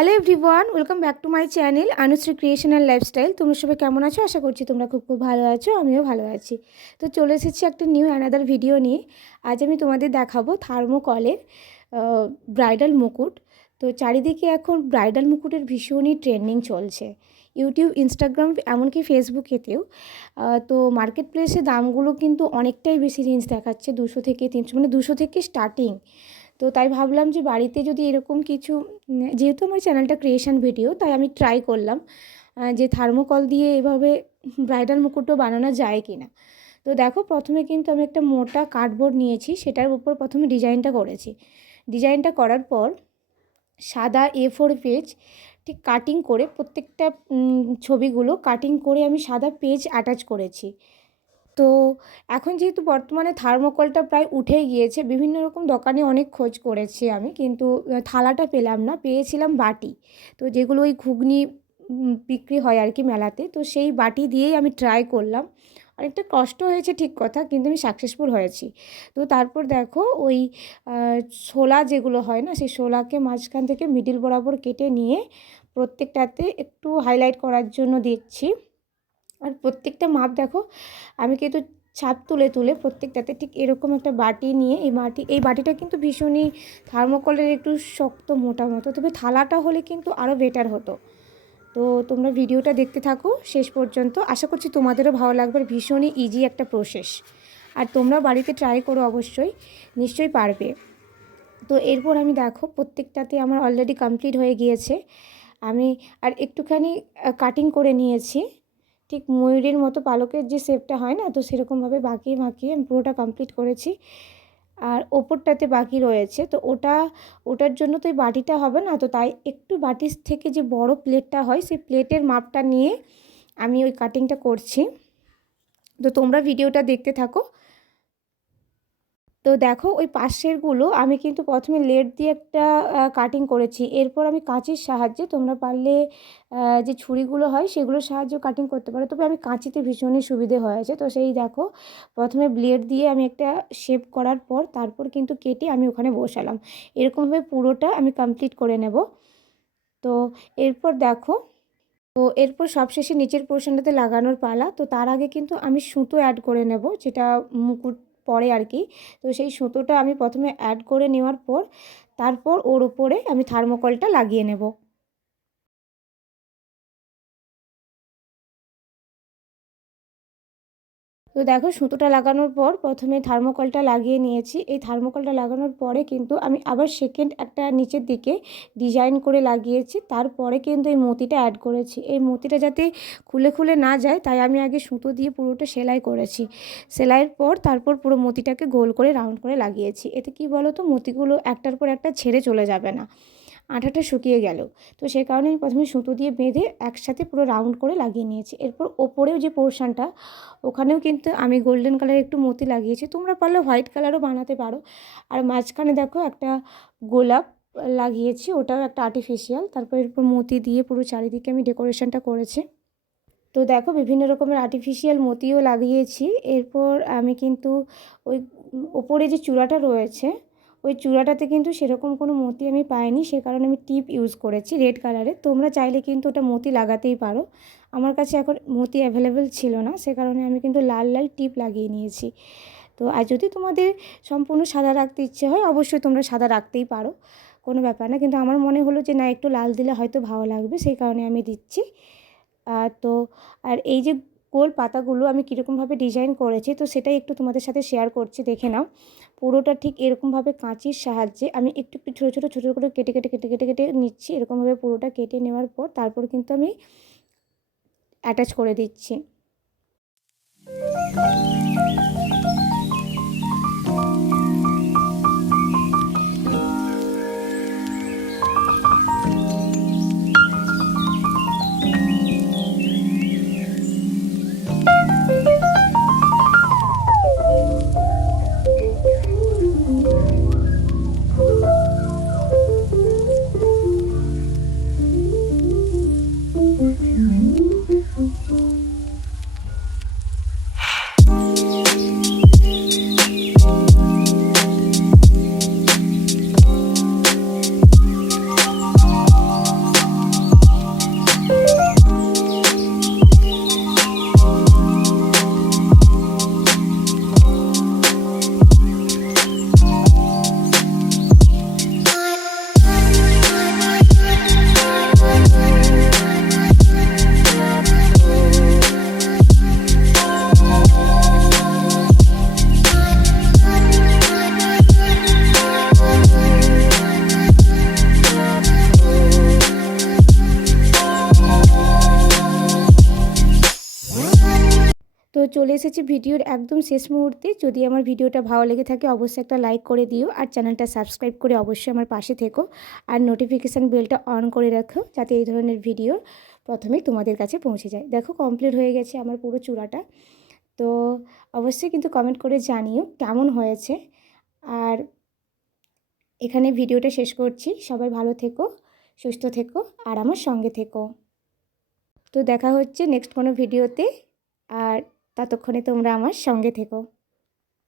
Hello everyone, welcome back to my channel Anushree creation and lifestyle. তোমরা সবাই কেমন আছো? আশা করছি তোমরা খুব ভালো আছো, আমিও ভালো আছি। তো চলে এসেছি একটা নিউ অ্যানাদার ভিডিও নিয়ে। আজ আমি তোমাদের দেখাবো থার্মোকলের ব্রাইডাল মুকুট। তো চারিদিকে এখন ব্রাইডাল মুকুটের ভীষণই ট্রেন্ডিং চলছে, ইউটিউব, ইনস্টাগ্রাম, এমনকি ফেসবুকেতেও। তো মার্কেট প্লেসে দামগুলো কিন্তু অনেকটাই বেশি রেঞ্জ দেখাচ্ছে, 200 থেকে 300, মানে 200 থেকে স্টার্টিং। তো তাই ভাবলাম যে বাড়িতে যদি এরকম কিছু, যেহেতু আমার চ্যানেলটা ক্রিয়েশন ভিডিও, তাই আমি ট্রাই করলাম যে থার্মোকল দিয়ে এভাবে ব্রাইডাল মুকুটও বানানো যায় কি না। তো দেখো, প্রথমে কিন্তু আমি একটা মোটা কার্ডবোর্ড নিয়েছি, সেটার উপর প্রথমে ডিজাইনটা করেছি। ডিজাইনটা করার পর সাদা A4 পেজ ঠিক কাটিং করে, প্রত্যেকটা ছবিগুলো কাটিং করে আমি সাদা পেজ অ্যাটাচ করেছি। তো এখন যেহেতু বর্তমানে থার্মোকলটা প্রায় উঠেই গিয়েছে, বিভিন্ন রকম দোকানে অনেক খোঁজ করেছি আমি, কিন্তু থালাটা পেলাম না, পেয়েছিলাম বাটি। তো যেগুলো ওই ঘুগনি বিক্রি হয় আর কি মেলাতে, তো সেই বাটি দিয়েই আমি ট্রাই করলাম। অনেকটা কষ্ট হয়েছে ঠিক কথা, কিন্তু আমি সাকসেসফুল হয়েছি। তো তারপর দেখো, ওই শোলা যেগুলো হয় না, সেই শোলাকে মাঝখান থেকে মিডিল বরাবর কেটে নিয়ে প্রত্যেকটাতে একটু হাইলাইট করার জন্য দিচ্ছি। আর প্রত্যেকটা মাপ দেখো, আমি কিন্তু ছাপ তুলে তুলে প্রত্যেকটাতে ঠিক এরকম একটা বাটি নিয়ে, এই বাটিটা কিন্তু ভীষণই থার্মোকলের একটু শক্ত মোটা মতো, তবে থালাটা হলে কিন্তু আরও বেটার হতো। তো তোমরা ভিডিওটা দেখতে থাকো শেষ পর্যন্ত, আশা করছি তোমাদেরও ভালো লাগবে। ভীষণই ইজি একটা প্রসেস, আর তোমরা বাড়িতে ট্রাই করো, অবশ্যই নিশ্চয়ই পারবে। তো এরপর আমি দেখো, প্রত্যেকটাতে আমার অলরেডি কমপ্লিট হয়ে গিয়েছে। আমি আর একটুখানি কাটিং করে নিয়েছি, ঠিক ময়ূরের মতো পালকের যে শেপটা হয় না, তো সেরকমভাবে বাঁকিয়ে বাঁকিয়ে আমি পুরোটা কমপ্লিট করেছি। আর ওপরটাতে বাকি রয়েছে, তো ওটার জন্য তো এই বাটিটা হবে না, তো তাই একটু বাটির থেকে যে বড় প্লেটটা হয়, সেই প্লেটের মাপটা নিয়ে আমি ওই কাটিংটা করছি। তো তোমরা ভিডিওটা দেখতে থাকো। তো দেখো, ওই পাশেরগুলো আমি কিন্তু প্রথমে লেড দিয়ে একটা কাটিং করেছি। এরপর আমি কাঁচির সাহায্যে, তোমরা পারলে যে ছুরিগুলো হয় সেগুলোর সাহায্যেও কাটিং করতে পারো, তবে আমি কাঁচিতে ভীষণই সুবিধে হয়েছে। তো সেই দেখো, প্রথমে ব্লেড দিয়ে আমি একটা শেপ করার পর তারপর কিন্তু কেটে আমি ওখানে বসালাম। এরকমভাবে পুরোটা আমি কমপ্লিট করে নেব। তো এরপর দেখো, তো এরপর সবশেষে নিচের পোর্শনটাতে লাগানোর পালা। তো তার আগে কিন্তু আমি সুতো অ্যাড করে নেব, যেটা মুকুট পরে আর কি। তো সেই সুতোটা আমি প্রথমে অ্যাড করে নেওয়ার পর তারপর ওর উপরে আমি থার্মোকলটা লাগিয়ে নেব। তো দেখো, সুতোটা লাগানোর পর প্রথমে থার্মোকলটা লাগিয়ে নিয়েছি। এই থার্মোকলটা লাগানোর পরে কিন্তু আমি আবার সেকেন্ড একটা নিচের দিকে ডিজাইন করে লাগিয়েছি, তারপরে কিন্তু এই মতিটা অ্যাড করেছি। এই মতিটা যাতে খুলে খুলে না যায়, তাই আমি আগে সুতো দিয়ে পুরোটা সেলাই করেছি। সেলাইয়ের পর তারপর পুরো মতিটাকে গোল করে রাউন্ড করে লাগিয়েছি। এতে কি বলো তো, মতিগুলো একটার পর একটা ছেড়ে চলে যাবে না, আঠাটা শুকিয়ে গেল। তো সেই কারণে আমি প্রথমে সুতো দিয়ে বেঁধে একসাথে পুরো রাউন্ড করে লাগিয়ে নিয়েছি। এরপর ওপরেও যে পোর্শনটা, ওখানেও কিন্তু আমি গোল্ডেন কালার একটু মতি লাগিয়েছি, তোমরা পারলে হোয়াইট কালারও বানাতে পারো। আর মাঝখানে দেখো একটা গোলাপ লাগিয়েছি, ওটাও একটা আর্টিফিশিয়াল। তারপর এরপর মতি দিয়ে পুরো চারিদিকে আমি ডেকোরেশনটা করেছি। তো দেখো, বিভিন্ন রকমের আর্টিফিশিয়াল মতিও লাগিয়েছি। এরপর আমি কিন্তু ওই ওপরে যে চূড়াটা রয়েছে, ওই চূড়াটাতে কিন্তু সেরকম কোনো মতি আমি পাইনি, সে কারণে আমি টিপ ইউজ করেছি রেড কালারের। তোমরা চাইলে কিন্তু ওটা মতি লাগাতেই পারো, আমার কাছে এখন মতি অ্যাভেলেবেল ছিল না, সে কারণে আমি কিন্তু লাল লাল টিপ লাগিয়ে নিয়েছি। তো আর যদি তোমাদের সম্পূর্ণ সাদা রাখতে ইচ্ছে হয়, অবশ্যই তোমরা সাদা রাখতেই পারো, কোনো ব্যাপার না, কিন্তু আমার মনে হলো যে না, একটু লাল দিলে হয়তো ভালো লাগবে, সেই কারণে আমি দিচ্ছি। তো আর এই যে গোল পাতাগুলো আমি কীরকমভাবে ডিজাইন করেছি, তো সেটাই একটু তোমাদের সাথে শেয়ার করছি, দেখে নাও। পুরোটা ঠিক এরকমভাবে কাঁচির সাহায্যে আমি একটু একটু ছোটো ছোটো ছোটো করে কেটে কেটে কেটে কেটে কেটে নিচ্ছি। এরকমভাবে পুরোটা কেটে নেওয়ার পর তারপর কিন্তু আমি অ্যাটাচ করে দিচ্ছি। চলে এসেছি ভিডিওর একদম শেষ মুহূর্তে। যদি আমার ভিডিওটা ভালো লেগে থাকে অবশ্যই একটা লাইক করে দিও, আর চ্যানেলটা সাবস্ক্রাইব করে অবশ্যই আমার পাশে থেকো, আর নোটিফিকেশান বেলটা অন করে রাখো যাতে এই ধরনের ভিডিও প্রথমেই তোমাদের কাছে পৌঁছে যায়। দেখো কমপ্লিট হয়ে গেছে আমার পুরো চূড়াটা। তো অবশ্যই কিন্তু কমেন্ট করে জানিও কেমন হয়েছে। আর এখানে ভিডিওটা শেষ করছি। সবাই ভালো থেকো, সুস্থ থেকো, আর আমার সঙ্গে থেকো। তো দেখা হচ্ছে নেক্সট কোনো ভিডিওতে, আর ততক্ষণে তোমরা আমার সঙ্গে থেকো।